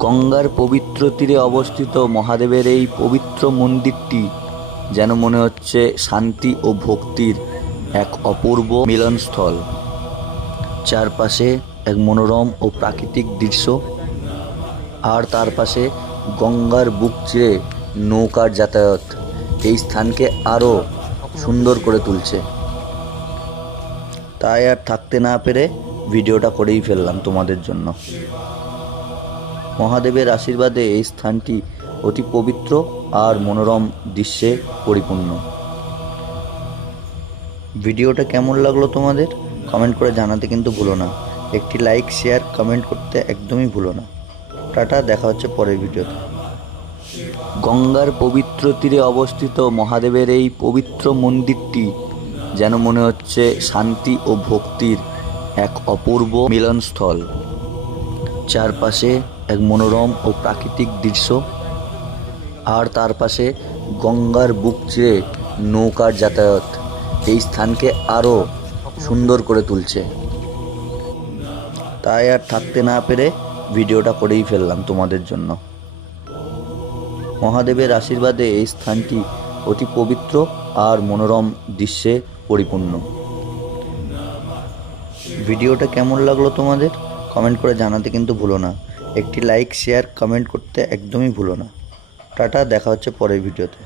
গঙ্গার পবিত্র তীরে অবস্থিত মহাদেবের এই পবিত্র মন্দিরটি যেন মনে হচ্ছে শান্তি ও ভক্তির এক অপূর্ব মিলনস্থল। চারপাশে এক মনোরম ও প্রাকৃতিক দৃশ্য, আর তার পাশে গঙ্গার বুক চিরে নৌকার যাতায়াত এই স্থানকে আরও সুন্দর করে তুলছে। তাই আর থাকতে না পেরে ভিডিওটা করেই ফেললাম তোমাদের জন্য। মহাদেবের আশীর্বাদে এই স্থানটি অতি পবিত্র আর মনোরম দৃশ্যে পরিপূর্ণ। ভিডিওটা কেমন লাগলো তোমাদের কমেন্ট করে জানাতে কিন্তু ভুলো না। একটি লাইক, শেয়ার, কমেন্ট করতে একদমই ভুলো না। টাটা, দেখা হচ্ছে পরের ভিডিওতে। গঙ্গার পবিত্র তীরে অবস্থিত মহাদেবের এই পবিত্র মন্দিরটি যেন মনে হচ্ছে শান্তি ও ভক্তির এক অপূর্ব মিলনস্থল। চারপাশে এক মনোরম ও প্রাকৃতিক দৃশ্য, আর তার পাশে গঙ্গার বুক চিরে নৌকার যাতায়াত এই স্থানকে আরও সুন্দর করে তুলছে। তাই আর থাকতে না পেরে ভিডিওটা করেই ফেললাম তোমাদের জন্য। মহাদেবের আশীর্বাদে এই স্থানটি অতি পবিত্র আর মনোরম দৃশ্যে পরিপূর্ণ। ভিডিওটা কেমন লাগলো তোমাদের কমেন্ট করে জানাতে কিন্তু ভুলো না। একটি লাইক, শেয়ার, কমেন্ট করতে একদমই ভুলো না। টাটা, দেখা হচ্ছে পরের ভিডিওতে।